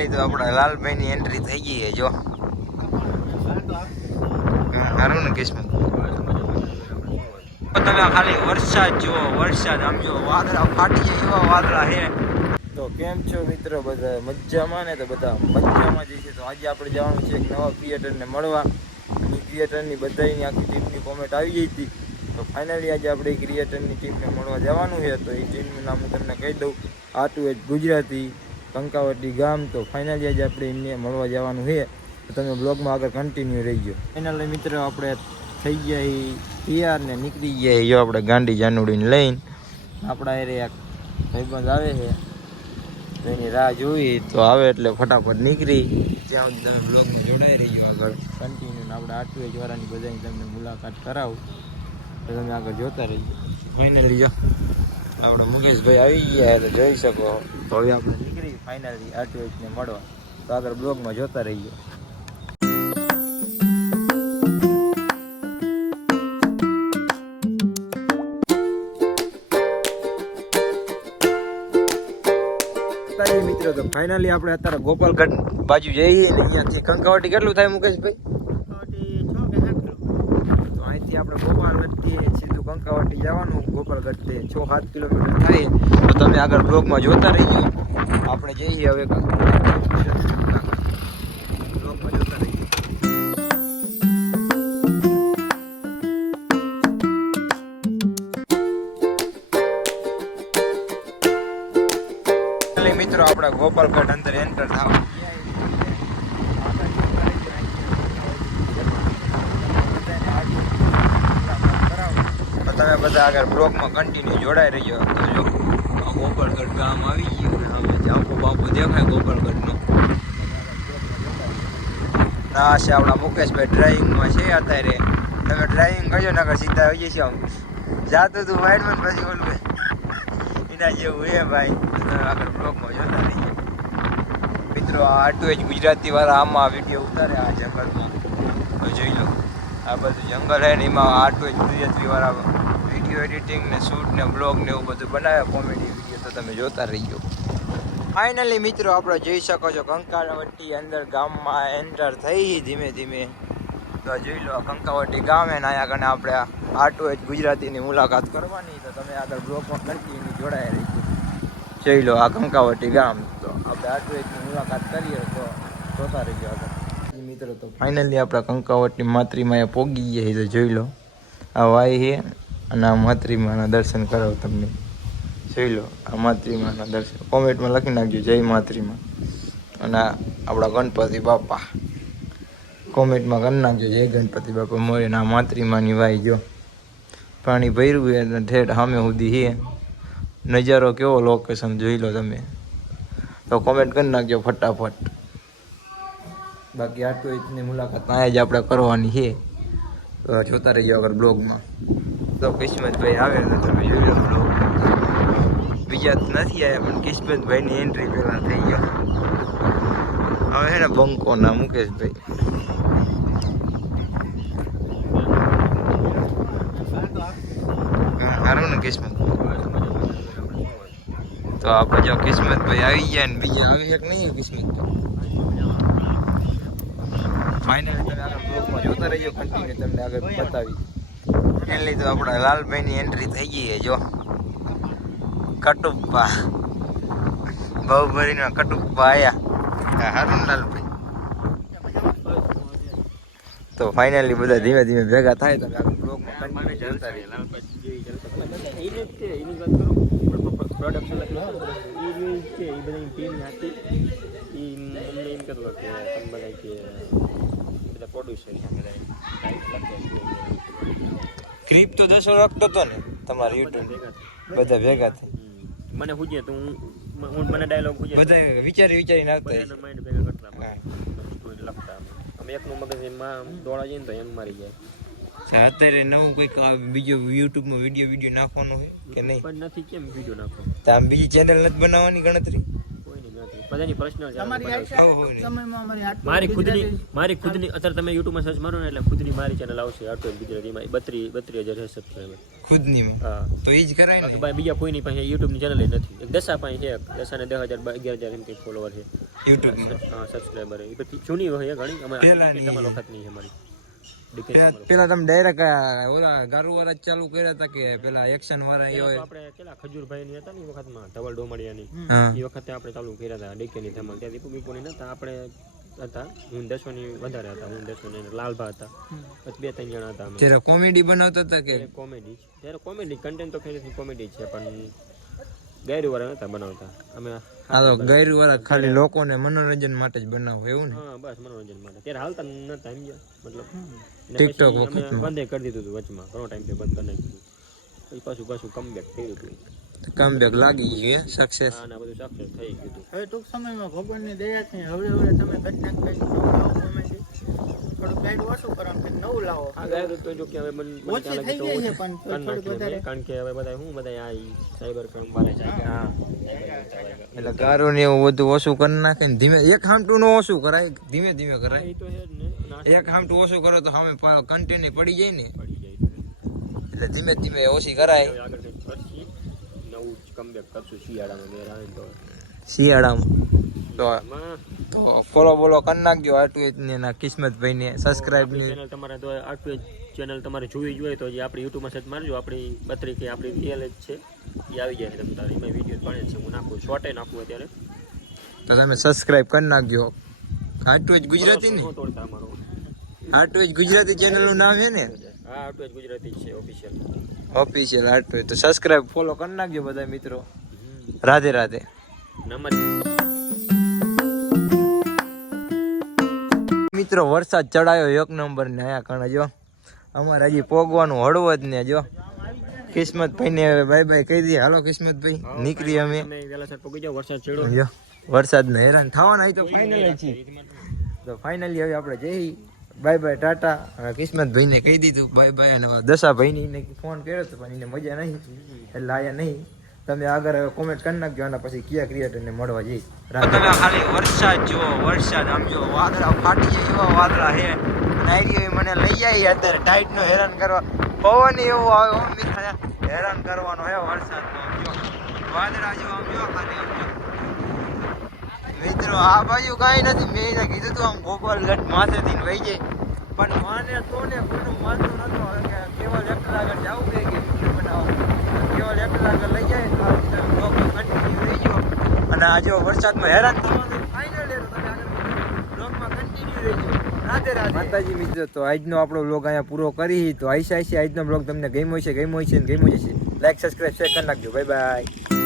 Finally તો આપણા લાલભાઈની entry થઈ ગઈ છે, જો. સારું ને કિસ્મત. તમે ખાલી વરસાદ જુઓ, વરસાદ, આમ જો વાદળા ફાટી જાય એવા વાદળા હે તો કેમ છો મિત્રો બધા? મજામાં ને? તો બધા મજામાં જ છે. તો આજે આપણે જવાનું છે એક નવા ક્રિએટરને મળવા. અને ક્રિએટરની બધાની આખી ટીમની કોમેન્ટ આવી ગઈ હતી. તો ફાઇનલી આજે આપણે ક્રિએટરની ટીમને મળવા જવાનું છે. તો એ ટીમનું નામ હું તમને કહી દઉં. આટુ એચ ગુજરાતી. કંકાવટી ગામ, તો ફાઇનલી આજે આપણે એમને મળવા જવાનું છે. તો તમે બ્લોગમાં આગળ કન્ટિન્યુ રહી ગયો ફાઇનલી મિત્રો આપણે થઈ ગયા ઈ તૈયાર ને નીકળી ગયા જો આપણે ગાંડી જાનુડીને લઈને આપણા એરે ભાઈબંધ આવે છે. તો એની રાહ જોઈ, તો આવે એટલે ફટાફટ નીકળી. ત્યાં સુધી તમે બ્લોગમાં જોડાઈ રહીજો આગળ. કન્ટિન્યુ આપણે આટલું જ વાળાની બધાની તમને મુલાકાત કરાવું. તો તમે આગળ જોતા રહીજો. ફાઇનલી જો આપણે મુકેશભાઈ આવી ગયા તો જોઈ શકો. તો હવે આપણે નીકળી ફાઇનલી આટલું ને મળવા. તો આગળ બ્લોગમાં જોતા રહીએ. તારી મિત્રો, તો ફાઇનલી આપણે અત્યારે ગોપાલગઢ બાજુ જઈએ અહીંયાથી કંકાવટી કેટલું થાય મુકેશભાઈ? અહીંથી આપણે ગોપાલગઢથી સીધું કંકાવટી જવાનું. ગોપાલગઢથી છ સાત કિલોમીટર થાય. તો તમે આગળ બ્લોગમાં જોતા રહીજો. આપણે જઈએ હવે એટલે મિત્રો, આપણા ગોપાલગઢ અંદર એન્ટર થાવ. તમે બધા આગળ બ્લોકમાં કન્ટિન્યુ જોડાઈ રહ્યો તો જો ગોપાલગઢ ગામ આવી ગયું ને હવે જાંબુ બાંબુ દેખાય ગોપાલગઢનું ના છે આપણા મુકેશભાઈ ડ્રાઇવિંગમાં છે અત્યારે. તમે ડ્રાઇવિંગ કરજો નગર સીધા આવી જશે આમ. જાતું તું વાઇડમાં પછી ઓલું એના જેવું હે ભાઈ. આગળ બ્લોગમાં જોતા રહીએ મિત્રો, આ આટલું જ ગુજરાતી વાળા આમાં વીડિયો ઉતારે આ જંગલમાં. જોઈ લો. આ બધું જંગલ હે ને એમાં આટલું જ ગુજરાતી વાળા વીડિયો એડિટિંગ ને શૂટ ને બ્લોગ ને એવું બધું બનાવ્યા કોમેડી વીડિયો તો તમે જોતા રહીજો. ફાઇનલી મિત્રો આપણે જોઈ શકો છો કંકાવટી અંદર ગામમાં એન્ટર થઈ ધીમે ધીમે. તો જોઈ લો કંકાવટી ગામ હે ને અહીંયા કને આપણે આટો જ ગુજરાતીની મુલાકાત કરવાની. તો તમે આગળ બ્લોગમાં કન્ટિન્યુ જોડાયા રહીજો જોઈ લો આ કંકાવટી ગામ. તો આપણે આટો ની મુલાકાત કરીએ તો જોતા રહીજો આગળ. મિત્રો, તો ફાઇનલી આપણે કંકાવટની માત્રીમાં એ પોગી ગયા તો જોઈ લો. આ વાય છે. અને આ માતૃમાના દર્શન કરાવો તમને. જોઈ લો, આ માતૃમાના દર્શન. કોમેન્ટમાં લખી નાખજો, જય માતૃમા. અને આપણા ગણપતિ બાપા. કોમેન્ટમાં કરી નાખજો, જય ગણપતિ બાપા. મોરે ના માતૃમાની વાય જો પાણી ભર્યું છે ઠેઠ સામે સુધી હે. નજારો કેવો લોકેશન જોઈ લો તમે. તો કોમેન્ટ કરી નાખજો ફટાફટ. બાકી આટલું એટલી મુલાકાત અહીંયા જ આપણે કરવાની છે જોતા રહીજો આગળ બ્લોગમાં તો કિસ્મતભાઈ આવે તો તમે જોઈ લો બ્લોગ બીજા તો નથી આવ્યા, પણ કિસ્મતભાઈની એન્ટ્રી પહેલાં થઈ ગયો. હવે હે ને બંકો ના મુકેશભાઈ. સારું ને કિસ્મત. તો આપણે જો કિસ્મતભાઈ આવી ગયા ને, બીજા આવી શકે નહીં કિસ્મત ફાઇનલી તમે આગળ બ્લોગમાં જોતા રહીજો કન્ટિન્યુ તમને આગળ બતાવી ફાઇનલી તો આપણા લાલભાઈની એન્ટ્રી થઈ ગઈ છે જો. કટુપ્પા. બાહુબલીના કટુપ્પા આવ્યા હારું લાલભાઈ. તો ફાઇનલી બધા ધીમે ધીમે ભેગા થાય તો આગળ ક્લિપ તો દસો રાખતો હતો ને તમારા યુટ્યુબ બધા ભેગા થઈ મને પૂછે તો હું મને ડાયલોગ પૂછે બધા વિચારી વિચારીને આવતા બધાના માઇન્ડ ભેગા કરતા લખતા અમે. એકનું મગજ એમાં દોડા જઈએ ને તો એમ મારી જાય. અત્યારે નવું કોઈક બીજો યુટ્યુબમાં વીડિયો વીડિયો નાખવાનો હોય કે નહીં? પણ નથી કેમ વીડિયો નાખવાનો? તો આમ બીજી ચેનલ નથી બનાવવાની ગણતરી? બધાની પર્સનલ મારી ખુદની મારી ખુદની અત્યારે તમે યુટ્યુબમાં સર્ચ મારો ને એટલે ખુદની મારી ચેનલ આવશે આટો ગુજરાતીમાં. બત્રી બત્રી હજાર છે સબસ્ક્રાઈબર ખુદની હા. તો એ જ કરાય ને? ભાઈ બીજા કોઈની પાસે યુટ્યુબની ચેનલ નથી. એક દસા પાસે છે દસાને દસ હજાર બાર- અગિયાર હજાર એમ કંઈક ફોલોવર છે. યુટ્યુબ હા સબસ્ક્રાઈબર એ. બધી જૂની હોય ઘણી. અમારે. તમારા વખતની છે અમારી. પેલા તમે ડાયરેક્ટ ઓલા ગારુ વાળા ચાલુ કર્યા હતા કે પેલા એક્શન વાળા એ આપણે પેલા ખજૂરભાઈ ની હતા ને એ વખતમાં ધવલ ડોમડિયા ની એ વખતે આપણે ચાલુ કર્યા હતા ડીકેની ધમાલ ત્યાં દીપુ બીપુની નતા આપણે હતા હું દસોની વધારે હતા હું દસો ની લાલભા હતા પછી બે ત્રણ જણા હતા અમે ત્યારે કોમેડી બનાવતા હતા કે કોમેડી ત્યારે કોમેડી કન્ટેન્ટ તો ખેલી કોમેડી છે પણ ગેરુ વાળા નતા બનાવતા અમે આ તો ગાયરુ વાળા ખાલી લોકોને મનોરંજન માટે જ બનાવો એવું ને? હા બસ મનોરંજન માટે. ત્યારે હાલતા નતા સમજ્યા મતલબ. ટિકટોક વખતમાં. બંધ કરી દીધું હતું વચમાં. ઘણો ટાઈમથી બંધ કરી દીધું પછી પાછું પાછું કમબેક કર્યું હતું. કમબેક લાગી ગયું સક્સેસ હવે ટૂંક સમયમાં ભગવાનની દયાથી હવે હવે તમે કંઈક ને કંઈક નવું લાવો ગમેથી. થોડું ગાઈડ ઓછું કરો કંઈક નવું લાવો. આ ગાયરો તો જો કે હવે મને મને ઓછી થઈ ગઈ છે પણ કરી વધારે. કારણ કે હવે બધા હું બધા આ સાયબર ક્રાઇમ વાળા છે. હા. એટલે ગારું ને એવું બધું ઓછું કરી નાખે ને ધીમે એક હામટું નું ઓછું કરાય ધીમે ધીમે કરાય. એ તો છે એક હામટું ઓછું કરો તો સામે કન્ટિન્યુ પડી જાય ને. પડી જાય એટલે ધીમે ધીમે ઓછી કરાય હવે આગળ કંઈક કરશી નવું કમબેક કરશું શિયાળામાં મેર આવે તો શિયાળામાં? તો તો ફોલો બોલો કરી નાખજો આટલું ને એના કિસ્મતભાઈ ને સબસ્ક્રાઇબની ચેનલ તમારે તો આટલું ચેનલ તમારે જોવી જોઈએ તો જે આપણી યુટ્યુબમાં સર્ચ મારજો. આપણી બત્રી કે આપણી રિયલ જ છે. એ આવી જાય તમે તારે એમાં વીડિયો પડે છે. હું નાખું શોર્ટે નાખું અત્યારે. તો તમે સબસ્ક્રાઇબ કરી નાખજો. આટલું જ ગુજરાતી ને? આટલું જ ગુજરાતી ચેનલનું નામ છે ને? હા આટલું જ ગુજરાતી જ છે ઓફિશિયલ ઓફિશિયલ હોય તો સબસ્ક્રાઇબ ફોલો કરી નાખજો બધા મિત્રો. રાધે રાધે. મિત્રો વરસાદ ચડાયો એક નંબર ને આયા કણે જો. અમારે હજી પોગવાનું હળવો જ ને જો. કિસ્મતભાઈ ને હવે બાય બાય કહી દઈએ. હાલો કિસ્મતભાઈ નીકળી અમે. વરસાદ ચડ્યો. જો વરસાદમાં હેરાન થવાના તો ફાઇનલ છે તો ફાઇનલી હવે આપણે જઈ બાય બાય, ટાટા. અને કિસ્મતભાઈને કહી દીધું, બાય બાય, અને દશાભાઈને ફોન કર્યો હતો પણ એને મજા નહીં એટલે આયા નહીં. તમે આગળ હવે કોમેન્ટ કરી નાખજો, અને પછી કયા ક્રિએટરને મળવા જઈ તમે ખાલી વરસાદ જુઓ, વરસાદ આમ જો વાદળા ફાટી જાય એવા વાદળા હે નાયરી મને લઈ આવી અત્યારે ટાઈટ નો હેરાન કરવા. પવન એવો આવે હો હેરાન કરવાનો હે વરસાદનો જો. વાદળા જો આમ જો, ખાલી આમ જો. મિત્રો, આ બાજુ કાંઈ નથી, મેં કીધું તું આમ ગોપાલગઢ માથેથી વહી જાય. પણ માને તો ને કોઈનું માનતું નતો કેવલ એકલા આગળ જવું કે કે બનાવો. કેવલ એકલા આગળ લઈ જાય કન્ટિન્યુ રહી અને આ જો વરસાદમાં હેરાન થવાનું ફાઇનલ છે તમે બ્લોગમાં માતાજી મિત્રો, તો આજનો આપણો બ્લોગ અહીંયા પૂરો કરી. તો આઈસી આઈસી, આજનો બ્લોગ તમને ગમ્યો છે ગમ્યો છે ને ગમ્યો છે લાઈક સબસ્ક્રાઇબ શેર કરી નાખજો. Bye bye